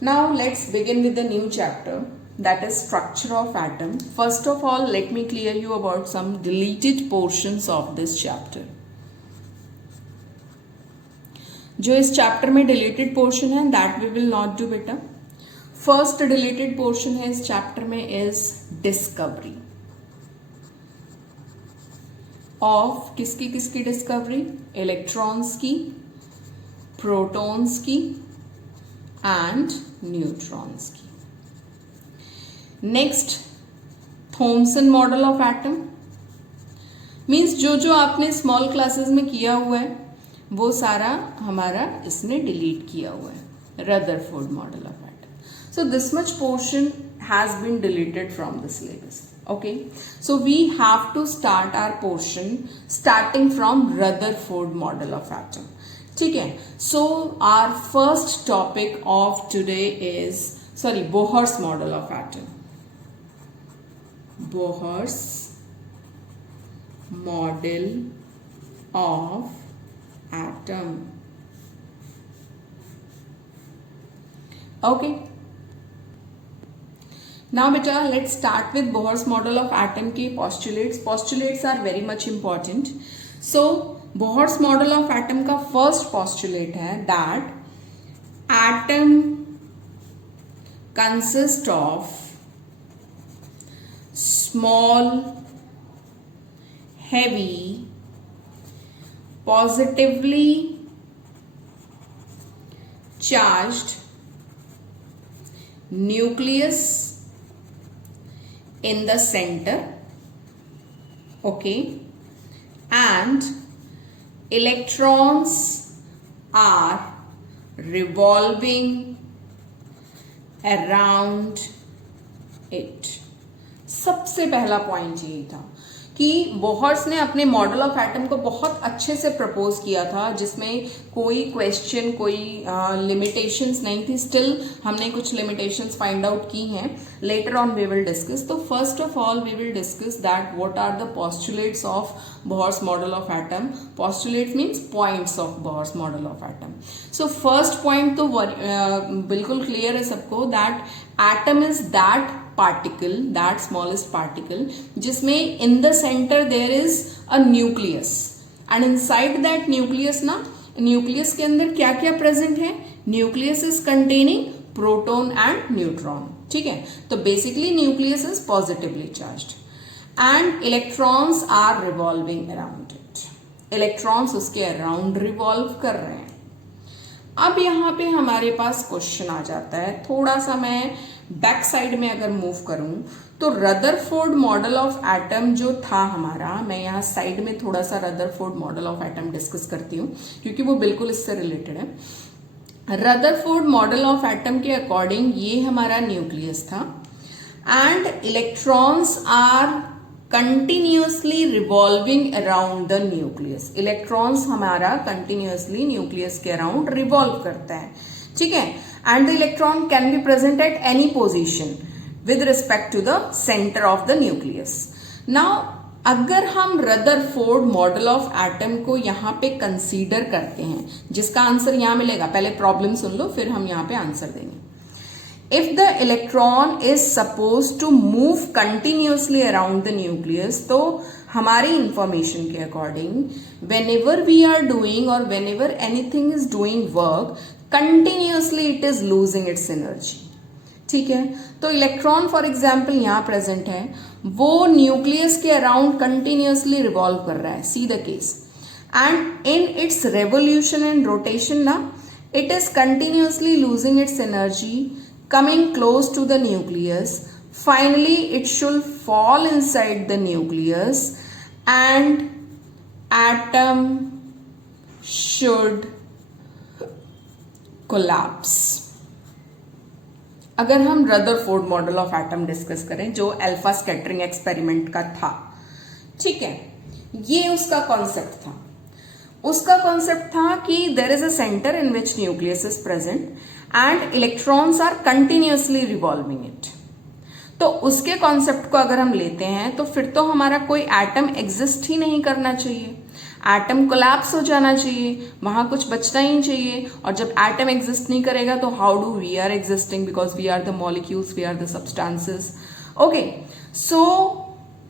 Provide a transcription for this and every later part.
Now let's begin with the new chapter, that is structure of atom. First of all, let me clear you about some deleted portions of this chapter. जो इस chapter में deleted portion है that we will not do बेटा. First deleted portion है इस chapter में is discovery of किसकी discovery, electrons की, प्रोटॉन्स की एंड न्यूट्रॉन्स की. Next Thomson model of atom, means जो आपने स्मॉल क्लासेस में किया हुआ है वो सारा हमारा इसने डिलीट किया हुआ है. Rutherford model of atom. So this much portion has been deleted from the syllabus. Okay, so we have to start our portion starting from Rutherford model of atom. ठीक है. So our first topic of today is Bohr's model of atom. Bohr's model of atom. Okay. Now beta, let's start with Bohr's model of atom के postulates. Postulates are very much important. So Bohr's model of atom का first postulate है that atom consists of small, heavy, positively charged nucleus in the center, okay, and electrons are revolving around it. सबसे पहला point यही था कि Bohr's ने अपने model of atom को बहुत अच्छे से प्रपोज किया था, जिसमें कोई क्वेश्चन, कोई लिमिटेशंस नहीं थी. स्टिल हमने कुछ लिमिटेशंस फाइंड आउट की हैं. Later on we will discuss. तो first of all we will discuss that what are the postulates of Bohr's model of atom. Postulate means points of Bohr's model of atom. So first point तो बिल्कुल clear है सबको, that atom is that particle, that smallest particle, जिसमें in the center there is a nucleus and inside that nucleus ना, nucleus के अंदर क्या क्या present है? Nucleus is containing proton and neutron. ठीक है. तो basically nucleus is positively charged and electrons are revolving around it. Electrons उसके around revolve कर रहे हैं. अब यहाँ पे हमारे पास क्वेश्चन आ जाता है. थोड़ा सा मैं बैक साइड में अगर मूव करूं तो रदरफोर्ड मॉडल ऑफ एटम जो था हमारा, मैं यहाँ साइड में थोड़ा सा Rutherford model of atom discuss करती हूँ क्योंकि वो बिल्कुल इससे रिलेटेड है. रदरफोर्ड मॉडल ऑफ एटम के अकॉर्डिंग ये हमारा न्यूक्लियस था and electrons are continuously revolving around the nucleus. Electrons हमारा कंटिन्यूसली न्यूक्लियस के अराउंड रिवॉल्व करता है. ठीक है. And the electron can be present at any position with respect to the center of the nucleus. Now, अगर हम Rutherford model of atom को यहाँ पे कंसीडर करते हैं, जिसका आंसर यहाँ मिलेगा, पहले प्रॉब्लम सुन लो फिर हम यहाँ पे आंसर देंगे. If the electron is supposed to move continuously around the nucleus, तो हमारी इंफॉर्मेशन के according whenever we are doing or whenever anything is doing work, continuously it is losing its energy. ठीक है. तो इलेक्ट्रॉन फॉर एग्जाम्पल यहाँ present है, वो nucleus के अराउंड कंटिन्यूसली रिवॉल्व कर रहा है. See the case and in its revolution and rotation ना, it is continuously losing its energy, coming close to the nucleus. Finally it should fall inside the nucleus and atom should collapse. अगर हम Rutherford model of atom discuss करें जो alpha scattering experiment का था, ठीक है, ये उसका कॉन्सेप्ट था. उसका कॉन्सेप्ट था कि there is a centre in which nucleus is present and electrons are continuously revolving it. तो उसके कॉन्सेप्ट को अगर हम लेते हैं तो फिर तो हमारा कोई एटम एग्जिस्ट ही नहीं करना चाहिए. एटम कोलैप्स हो जाना चाहिए, वहां कुछ बचना ही नहीं चाहिए। और जब एटम एग्जिस्ट नहीं करेगा तो how do we are existing, because we are the molecules, we are the substances. Okay, so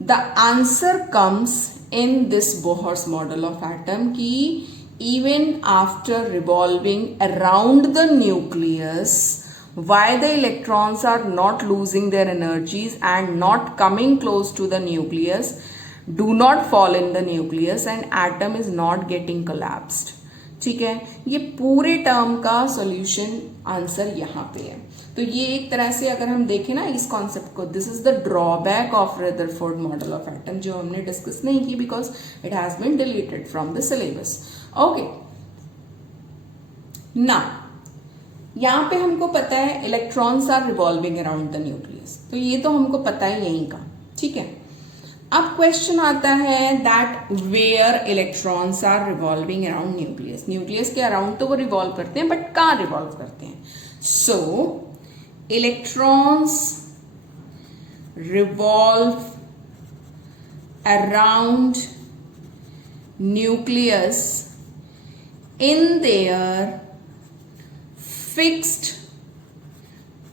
the answer comes in this Bohr's model of atom कि even after revolving around the nucleus, why the electrons are not losing their energies and not coming close to the nucleus, do not fall in the nucleus and atom is not getting collapsed। ठीक है, ये पूरे term का solution answer यहाँ पे है। तो ये एक तरह से अगर हम देखें ना इस कॉन्सेप्ट को, this is the drawback of Rutherford model of atom, जो हमने डिस्कस नहीं की because it has been deleted from the syllabus. Okay, ना यहां पे हमको पता है electrons are revolving around the nucleus, तो ये तो हमको पता है यहीं का। ठीक है, अब क्वेश्चन आता है that where electrons are revolving around nucleus. Nucleus के अराउंड तो वो रिवॉल्व करते हैं, बट कहाँ रिवॉल्व करते हैं? सो electrons revolve around nucleus in their fixed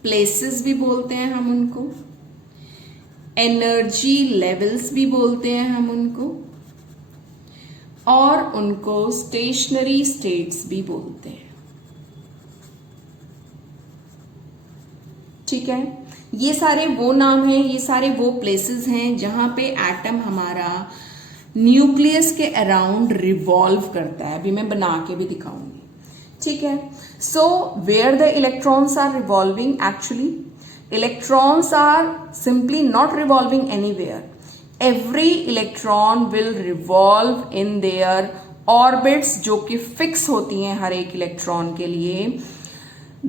places भी बोलते हैं हम उनको, एनर्जी लेवल्स भी बोलते हैं हम उनको, और उनको स्टेशनरी स्टेट्स भी बोलते हैं। ठीक है, ये सारे वो नाम हैं, ये सारे वो प्लेसेस हैं जहां पे एटम हमारा न्यूक्लियस के अराउंड रिवॉल्व करता है। अभी मैं बना के भी दिखाऊंगी। ठीक है, so where the electrons are revolving, actually electrons are simply not revolving anywhere, every electron will revolve in their orbits, जो कि फिक्स होती हैं हर एक इलेक्ट्रॉन के लिए।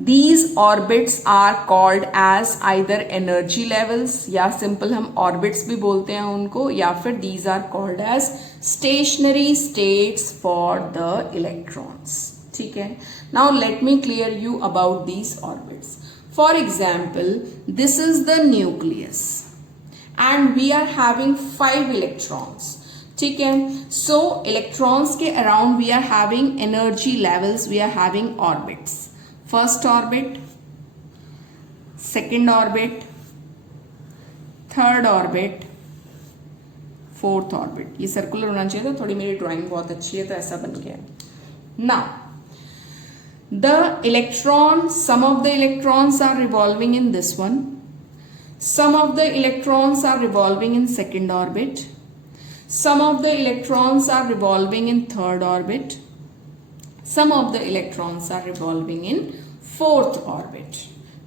These orbits are called as either energy levels, या सिंपल हम orbits भी बोलते हैं उनको, या फिर these are called as stationary states for the electrons। ठीक है, now let me clear you about these orbits। For example, this is the nucleus and we are having 5 electrons। ठीक है, so electrons के around we are having energy levels, we are having orbits। First orbit, second orbit, third orbit, fourth orbit. ये circular होना चाहिए था, थोड़ी मेरी drawing बहुत अच्छी है तो ऐसा बन गया। Now the electron, some of the electrons are revolving in this one, some of the electrons are revolving in second orbit, some of the electrons are revolving in third orbit, some of the electrons are revolving in fourth orbit।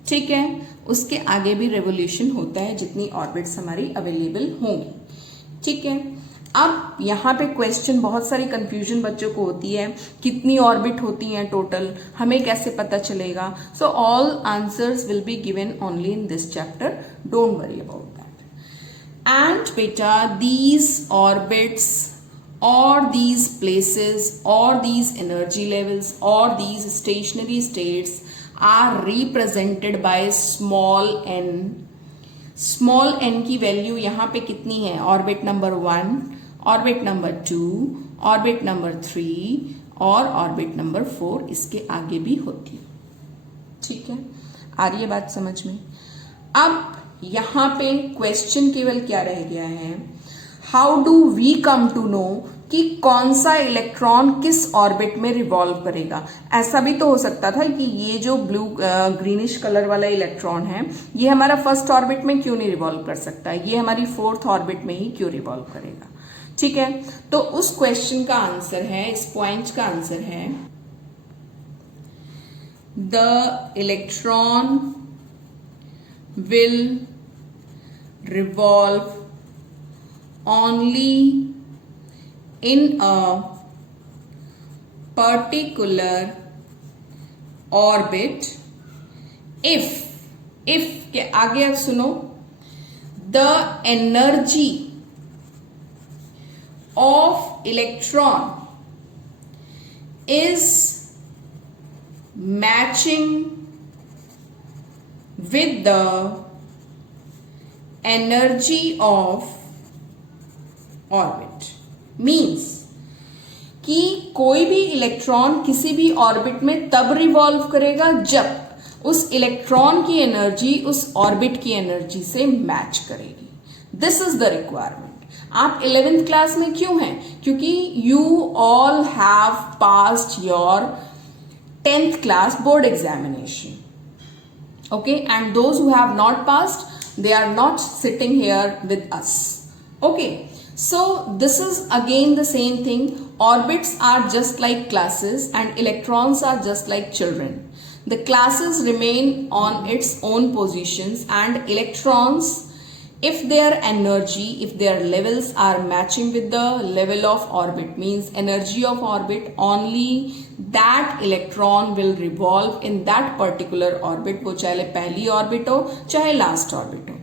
ठीक है, उसके आगे भी revolution होता है जितनी orbits हमारी available होंगी। ठीक है, अब यहाँ पे क्वेश्चन, बहुत सारी कंफ्यूजन बच्चों को होती है, कितनी ऑर्बिट होती हैं टोटल, हमें कैसे पता चलेगा? So all answers will be given only in this chapter, don't worry about that. And बेटा these orbits or these places or these energy levels or these stationary states are represented by small n। small n की value यहाँ पे कितनी है? Orbit number 1, orbit number 2, orbit number 3 और orbit number 4 इसके आगे भी होती है। ठीक है, आ रही है बात समझ में? अब यहाँ पे क्वेश्चन केवल क्या रह गया है, how do we come to know कि कौन सा इलेक्ट्रॉन किस ऑर्बिट में रिवॉल्व करेगा। ऐसा भी तो हो सकता था कि ये जो ब्लू ग्रीनिश कलर वाला इलेक्ट्रॉन है ये हमारा फर्स्ट ऑर्बिट में क्यों नहीं रिवॉल्व कर सकता, ये हमारी फोर्थ ऑर्बिट में ही क्यों रिवॉल्व करेगा। ठीक है, तो उस क्वेश्चन का आंसर है, इस पॉइंट का आंसर है, the electron will revolve only in a particular orbit if के आगे अब सुनो, the energy of electron is matching with the energy of orbit। means कि कोई भी इलेक्ट्रॉन किसी भी ऑर्बिट में तब रिवॉल्व करेगा जब उस इलेक्ट्रॉन की एनर्जी उस ऑर्बिट की एनर्जी से मैच करेगी. This is the requirement. आप 11th क्लास में क्यों हैं? क्योंकि you all have passed your 10th class board examination. Okay, and those who have not passed, they are not sitting here with us. Okay, so this is again the same thing. Orbits are just like classes and electrons are just like children. The classes remain on its own positions and electrons, if their energy, if their levels are matching with the level of orbit, means energy of orbit, only that electron will revolve in that particular orbit, वो चाहे पहली orbit हो चाहे last orbit हो.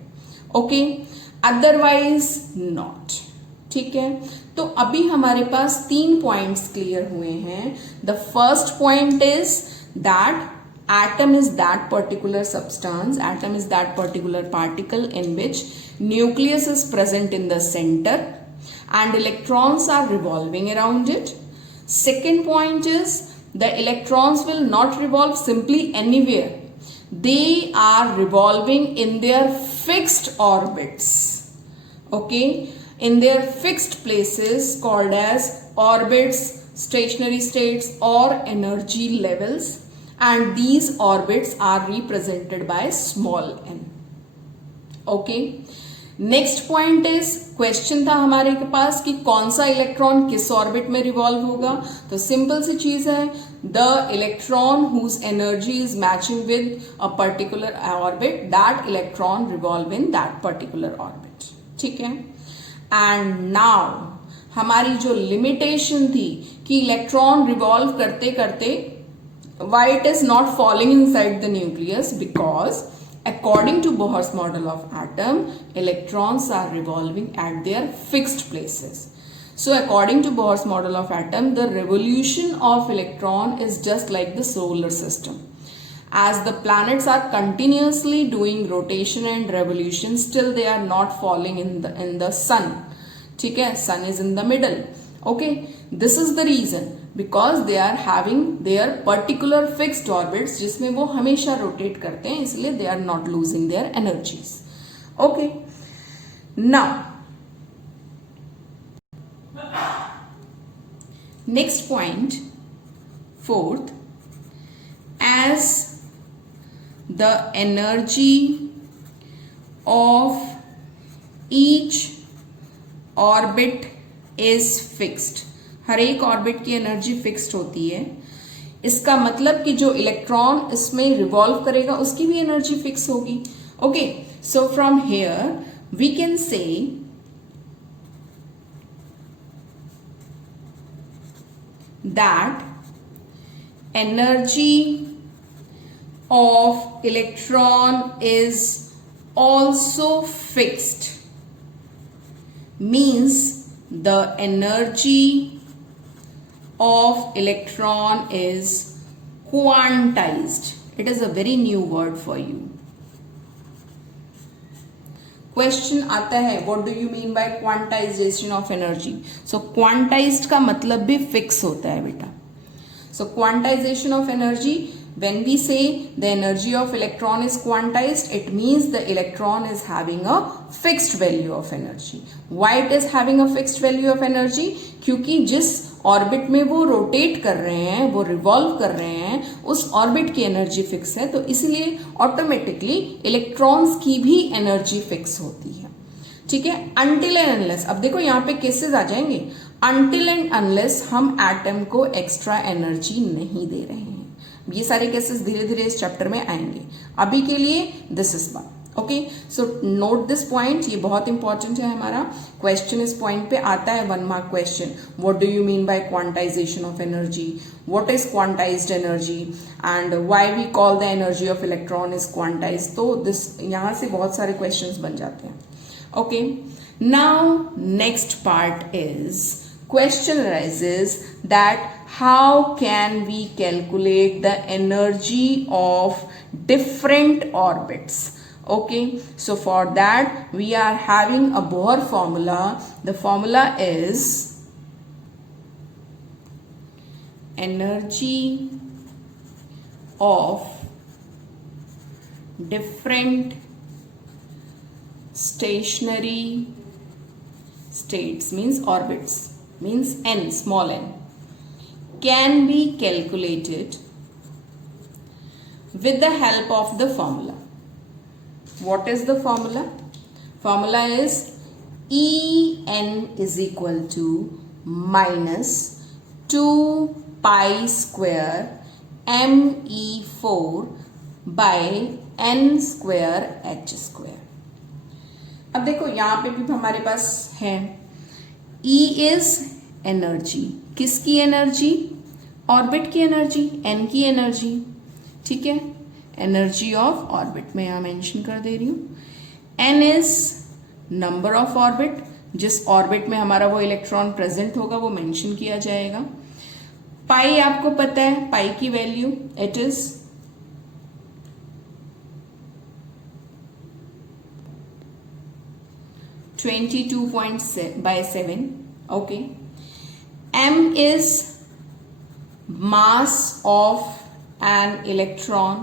Okay, otherwise not. ठीक है, तो अभी हमारे पास 3 पॉइंट्स क्लियर हुए हैं. The first point is that atom is that particular substance, atom is that particular particle in which nucleus is present in the center and electrons are revolving around it. Second point is the electrons will not revolve simply anywhere. They are revolving in their fixed orbits. Okay, in their fixed places called as orbits, stationary states or energy levels. And these orbits are represented by small n. Okay, next point is question था हमारे के पास कि कौन सा electron किस orbit में revolve होगा. तो सिंपल सी चीज है, the electron whose energy is matching with a particular orbit, that electron revolve in that particular orbit. ठीक है, एंड नाउ हमारी जो लिमिटेशन थी कि इलेक्ट्रॉन रिवॉल्व करते करते why it is not falling inside the nucleus, because according to Bohr's model of atom, electrons are revolving at their fixed places. So according to Bohr's model of atom, the revolution of electron is just like the solar system. As the planets are continuously doing rotation and revolution, still they are not falling in the sun. ठीक है, sun is in the middle. Okay, this is the reason, because they are having their particular fixed orbits जिसमें वो हमेशा rotate करते हैं, इसलिए they are not losing their energies. Okay, now next point, fourth, as the energy of each orbit is fixed, हर एक orbit की energy fixed होती है. इसका मतलब कि जो इलेक्ट्रॉन इसमें रिवॉल्व करेगा उसकी भी एनर्जी फिक्स होगी. Okay, so from here we can say that energy of electron is also fixed, means the energy of electron is quantized. It is a very new word for you. Question आता है, what do you mean by quantization of energy? So quantized का मतलब भी fix होता है बेटा. So quantization of energy, when we say the energy of electron is quantized, it means the electron is having a fixed value of energy. Why it is having a fixed value of energy? क्योंकि जिस orbit में वो rotate कर रहे हैं, वो revolve कर रहे हैं, उस ऑर्बिट की एनर्जी फिक्स है, तो इसलिए ऑटोमेटिकली इलेक्ट्रॉन्स की भी एनर्जी फिक्स होती है. ठीक है, अनटिल एंड अनलेस, अब देखो यहाँ पे केसेस आ जाएंगे, अनटिल एंड अनलेस हम एटम को एक्स्ट्रा एनर्जी नहीं दे रहे हैं. ये सारे केसेस धीरे धीरे इस चैप्टर में आएंगे. अभी के लिए this is one. Okay, so note this point, ये बहुत इंपॉर्टेंट है हमारा. क्वेश्चन इस पॉइंट पे आता है, 1 mark question. What do you mean by quantization of energy, what is quantized energy, and why we call the energy of electron is quantized. तो this यहां से बहुत सारे क्वेश्चंस बन जाते हैं. Okay, now next part is question arises that how can we calculate the energy of different orbits. Okay, so for that we are having a Bohr formula. The formula is energy of different stationary states means orbits means n, small n, can be calculated with the help of the formula. What is the formula? Formula is En is equal to minus 2 pi square me4 by n square h square. अब देखो यहां पे भी हमारे पास है E is energy, किसकी energy? Orbit की energy, n की एनर्जी, ठीक है, एनर्जी ऑफ ऑर्बिट में यहां मेंशन कर दे रही हूं। n is number of orbit, जिस ऑर्बिट में हमारा वो इलेक्ट्रॉन प्रेजेंट होगा वो मेंशन किया जाएगा। पाई आपको पता है, पाई की value it is 22.7, okay. M is mass of an electron,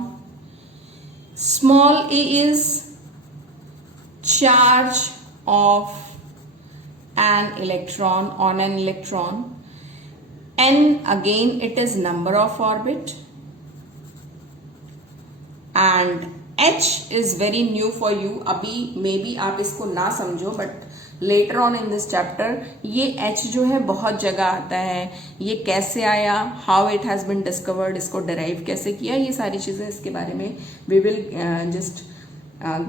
small a is charge of an electron on an electron, n again it is number of orbit, and H is very new for you. अभी may be आप इसको ना समझो, but later on in this chapter ये H जो है बहुत जगह आता है। ये कैसे आया, how it has been discovered, इसको डिराइव कैसे किया, ये सारी चीजें इसके बारे में we will just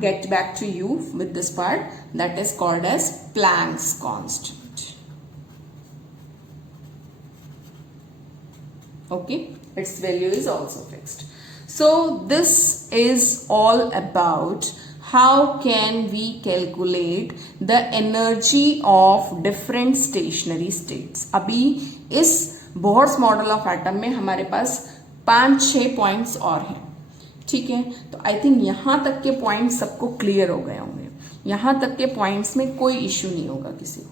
get back to you with this part that is called as Planck's constant. Okay, its value is also fixed. So this is all about how can we calculate the energy of different stationary states. अभी इस Bohr's model of atom में हमारे पास 5-6 points और हैं, ठीक है. तो I think यहां तक के पॉइंट्स सबको क्लियर हो गए होंगे. यहां तक के पॉइंट्स में कोई इश्यू नहीं होगा किसी को.